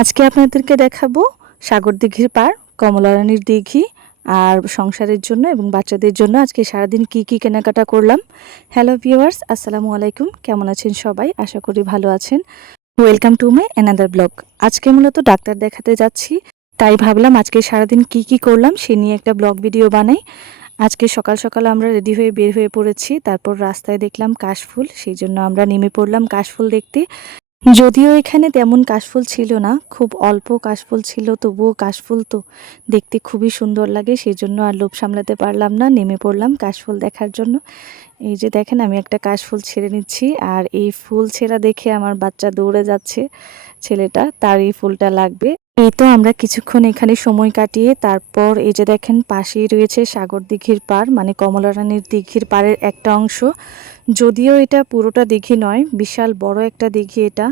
আজকে আপনাদেরকে দেখাবো সাগর দিঘির পাড়, কমলারানীর দিঘি আর সংসারের জন্য এবং বাচ্চাদের জন্য আজকে সারাদিন কি কি কেনাকাটা করলাম। হ্যালো ভিউয়ার্স, আসসালামু আলাইকুম। কেমন আছেন সবাই? আশা করি ভালো আছেন। Welcome to my another blog. আজকে মূলত ডাক্তার দেখাতে যাচ্ছি, তাই ভাবলাম আজকে সারাদিন কি কি করলাম সে নিয়ে একটা ব্লগ ভিডিও বানাই। আজকে সকাল সকাল আমরা রেডি হয়ে বের হয়ে পড়েছি, তারপর রাস্তায় দেখলাম কাশফুল, সেই জন্য আমরা নেমে পড়লাম কাশফুল দেখতে। যদিও এখানে তেমন কাশফুল ছিল না, খুব অল্প কাশফুল ছিল, তবুও কাশফুল তো দেখতে খুবই সুন্দর লাগে, সেই জন্য আর লোভ সামলাতে পারলাম না, নেমে পড়লাম কাশফুল দেখার জন্য। এই যে দেখেন আমি একটা কাশফুল ছেড়ে নিচ্ছি, আর এই ফুল ছেঁড়া দেখে আমার বাচ্চা দৌড়ে যাচ্ছে, ছেলেটা, তার এই ফুলটা লাগবে। এই তো আমরা কিছুক্ষণ এখানে সময় কাটিয়ে তারপর এই যে দেখেন পাশেই রয়েছে সাগর দিঘির পাড়, মানে কমলারানীর দিঘির পাড়ের একটা অংশ। যদিও এটা পুরোটা দিঘি নয়, বিশাল বড় একটা দিঘি এটা,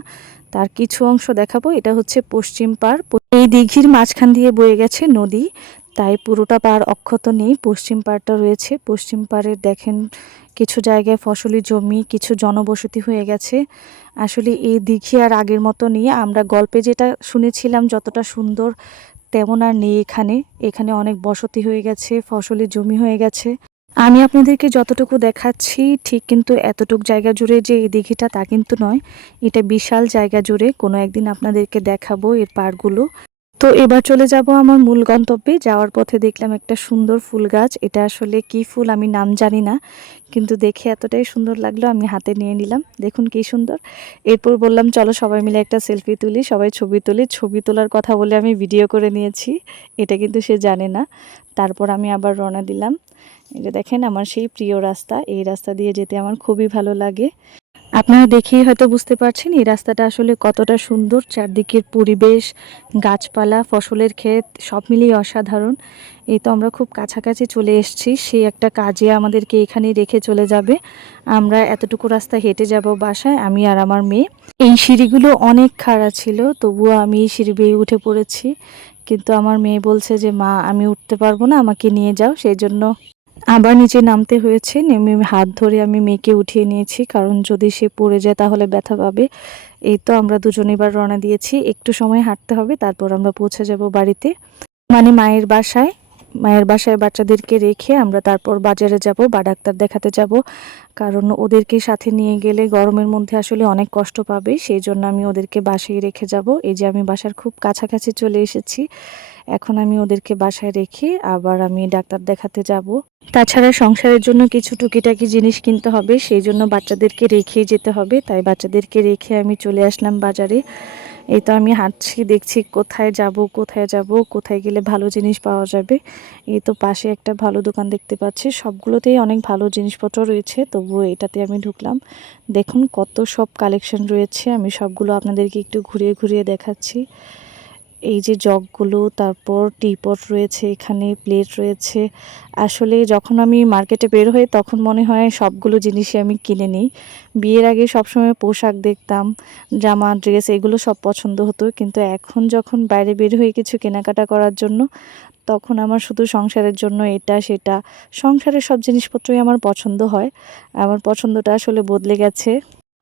তার কিছু অংশ দেখাবো। এটা হচ্ছে পশ্চিম পাড়। এই দিঘির মাঝখান দিয়ে বয়ে গেছে নদী, তাই পুরোটা পাড় অক্ষত নেই, পশ্চিম পাড়টা রয়েছে। পশ্চিম পাড়ের দেখেন কিছু জায়গায় ফসলি জমি, কিছু জনবসতি হয়ে গেছে। আসলে এই দিঘি আর আগের মতো নেই, আমরা গল্পে যেটা শুনেছিলাম যতটা সুন্দর তেমন আর নেই এখানে। এখানে অনেক বসতি হয়ে গেছে, ফসলি জমি হয়ে গেছে। আমি আপনাদেরকে যতটুকু দেখাচ্ছি ঠিক কিন্তু এতটুক জায়গা জুড়ে যে এই দিঘিটা তা কিন্তু নয়, এটা বিশাল জায়গা জুড়ে। কোনো একদিন আপনাদেরকে দেখাবো এর পাড়গুলো। তো এবার চলে যাব আমার মূল গন্তব্যে। যাওয়ার পথে দেখলাম একটা সুন্দর ফুল গাছ, এটা আসলে কি ফুল আমি নাম জানি না, কিন্তু দেখে এতটাই সুন্দর লাগলো আমি হাতে নিয়ে নিলাম। দেখুন কি সুন্দর। এরপর বললাম চলো সবাই মিলে একটা সেলফি তুলি, সবাই ছবি তুলি। ছবি তোলার কথা বলে আমি ভিডিও করে নিয়েছি, এটা কিন্তু সে জানে না। তারপর আমি আবার রওনা দিলাম। এই যে দেখেন আমার সেই প্রিয় রাস্তা, এই রাস্তা দিয়ে যেতে আমার খুবই ভালো লাগে। আপনারা দেখেই হয়তো বুঝতে পারছেন এই রাস্তাটা আসলে কতটা সুন্দর, চারদিকের পরিবেশ, গাছপালা, ফসলের ক্ষেত সব মিলিয়ে অসাধারণ। এই তো আমরা খুব কাছাকাছি চলে এসেছি, সেই একটা কাজে আমাদেরকে এখানেই রেখে চলে যাবে। আমরা এতটুকু রাস্তা হেঁটে যাব বাসায়, আমি আর আমার মেয়ে। এই সিঁড়িগুলো অনেক খাড়া ছিল, তবুও আমি এই সিঁড়ি বেয়ে উঠে পড়েছি, কিন্তু আমার মেয়ে বলছে যে মা আমি উঠতে পারবো না, আমাকে নিয়ে যাও। সেই জন্য আবার নিচে নামতে হয়েছে। নেমে হাত ধরে আমি মেয়েকে উঠিয়ে নিয়েছি, কারণ যদি সে পড়ে যায় তাহলে ব্যথা পাবে। এই তো আমরা দুজন এবার রওনা দিয়েছি, একটু সময় হাঁটতে হবে, তারপর আমরা পৌঁছে যাব বাড়িতে, মানে মায়ের বাসায়। মায়ের বাসায় বাচ্চাদেরকে রেখে আমরা তারপর বাজারে যাব বা ডাক্তার দেখাতে যাব, কারণ ওদেরকে সাথে নিয়ে গেলে গরমের মধ্যে আসলে অনেক কষ্ট পাবে, সেই জন্য আমি ওদেরকে বাসায় রেখে যাব। এই যে আমি বাসার খুব কাছাকাছি চলে এসেছি, এখন আমি ওদেরকে বাসায় রেখে আবার আমি ডাক্তার দেখাতে যাব। তাছাড়া সংসারের জন্য কিছু টুকিটাকি জিনিস কিনতে হবে, সেই জন্য বাচ্চাদেরকে রেখেই যেতে হবে, তাই বাচ্চাদেরকে রেখে আমি চলে আসলাম বাজারে। এই তো আমি হাঁটছি, দেখছি কোথায় যাব কোথায় যাব, কোথায় গেলে ভালো জিনিস পাওয়া যাবে। এই তো পাশে একটা ভালো দোকান দেখতে পাচ্ছি, সবগুলোতেই অনেক ভালো জিনিসপত্র রয়েছে, তবুও এটাতে আমি ঢুকলাম। দেখুন কত সব কালেকশন রয়েছে, আমি সবগুলো আপনাদেরকে একটু ঘুরিয়ে ঘুরিয়ে দেখাচ্ছি। এই যে জগগুলো, তারপর টিপট রয়েছে, এখানে প্লেট রয়েছে। আসলে যখন আমি মার্কেটে বের হই তখন মনে হয় সবগুলো জিনিসই আমি কিনে নিই। বিয়ের আগে সবসময় পোশাক দেখতাম, জামা ড্রেস এগুলো সব পছন্দ হতো, কিন্তু এখন যখন বাইরে বের হয়ে কিছু কেনাকাটা করার জন্য, তখন আমার শুধু সংসারের জন্য এটা সেটা, সংসারের সব জিনিসপত্রই আমার পছন্দ হয়। আমার পছন্দটা আসলে বদলে গেছে।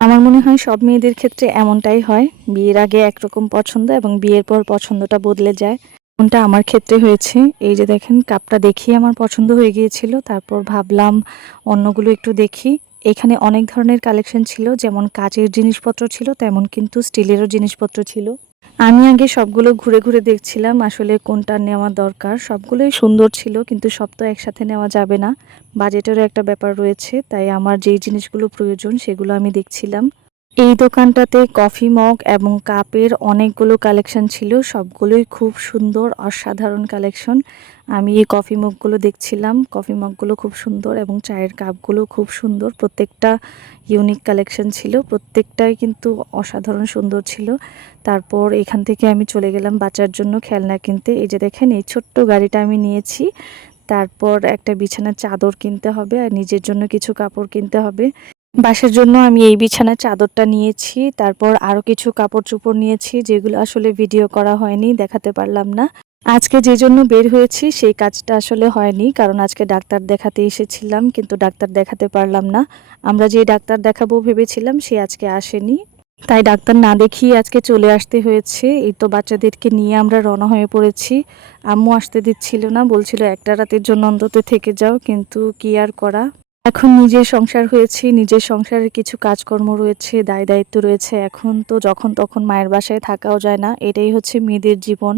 আমার মনে হয় সব মেয়েদের ক্ষেত্রে এমনটাই হয়, বিয়ের আগে একরকম পছন্দ এবং বিয়ের পর পছন্দটা বদলে যায়। এমনটা আমার ক্ষেত্রে হয়েছে। এই যে দেখেন কাপটা দেখেই আমার পছন্দ হয়ে গিয়েছিল, তারপর ভাবলাম অন্যগুলো একটু দেখি। এখানে অনেক ধরনের কালেকশন ছিল, যেমন কাচের জিনিসপত্র ছিল, তেমন কিন্তু স্টিলেরও জিনিসপত্র ছিল। আমি আগে সবগুলো ঘুরে ঘুরে দেখছিলাম আসলে কোনটা নেওয়া দরকার, সবগুলোই সুন্দর ছিল, কিন্তু সব তো একসাথে নেওয়া যাবে না, বাজেটেরও একটা ব্যাপার রয়েছে, তাই আমার যেই জিনিসগুলো প্রয়োজন সেগুলো আমি দেখছিলাম। এই দোকানটাতে কফি মগ এবং কাপের অনেকগুলো কালেকশন ছিল, সবগুলোই খুব সুন্দর, অসাধারণ কালেকশন। আমি এই কফি মগগুলো দেখছিলাম, কফি মগগুলো খুব সুন্দর এবং চায়ের কাপগুলো খুব সুন্দর, প্রত্যেকটা ইউনিক কালেকশন ছিল, প্রত্যেকটাই কিন্তু অসাধারণ সুন্দর ছিল। তারপর এখান থেকে আমি চলে গেলাম বাচ্চার জন্য খেলনা কিনতে। এই যে দেখেন এই ছোট্ট গাড়িটা আমি নিয়েছি। তারপর একটা বিছানার চাদর কিনতে হবে আর নিজের জন্য কিছু কাপড় কিনতে হবে। বাসার জন্য আমি এই বিছানার চাদরটা নিয়েছি, তারপর আরও কিছু কাপড় চোপড় নিয়েছি, যেগুলো আসলে ভিডিও করা হয়নি, দেখাতে পারলাম না। আজকে যে জন্য বের হয়েছি সেই কাজটা আসলে হয়নি, কারণ আজকে ডাক্তার দেখাতে এসেছিলাম, কিন্তু ডাক্তার দেখাতে পারলাম না। আমরা যে ডাক্তার দেখাবো ভেবেছিলাম সে আজকে আসেনি। তাই ডাক্তার না দেখিয়ে আজকে চলে আসতে হয়েছে। এই তো বাচ্চাদেরকে নিয়ে আমরা রওনা হয়ে পড়েছি। আম্মু আসতে দিচ্ছিল না, বলছিল একটা রাতের জন্য অন্তত থেকে যাও, কিন্তু কি আর করা। এখন নিজের সংসার হয়েছে, নিজের সংসারের কিছু কাজকর্ম রয়েছে, দায় দায়িত্ব রয়েছে। এখন তো যখন তখন মায়ের বাসায় থাকাও যায় না, এটাই হচ্ছে মেয়েদের জীবন।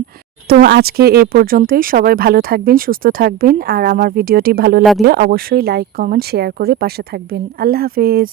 তো আজকে এ পর্যন্তই। সবাই ভালো থাকবেন, সুস্থ থাকবেন, আর আমার ভিডিওটি ভালো লাগলে অবশ্যই লাইক, কমেন্ট, শেয়ার করে পাশে থাকবেন। আল্লাহ হাফেজ।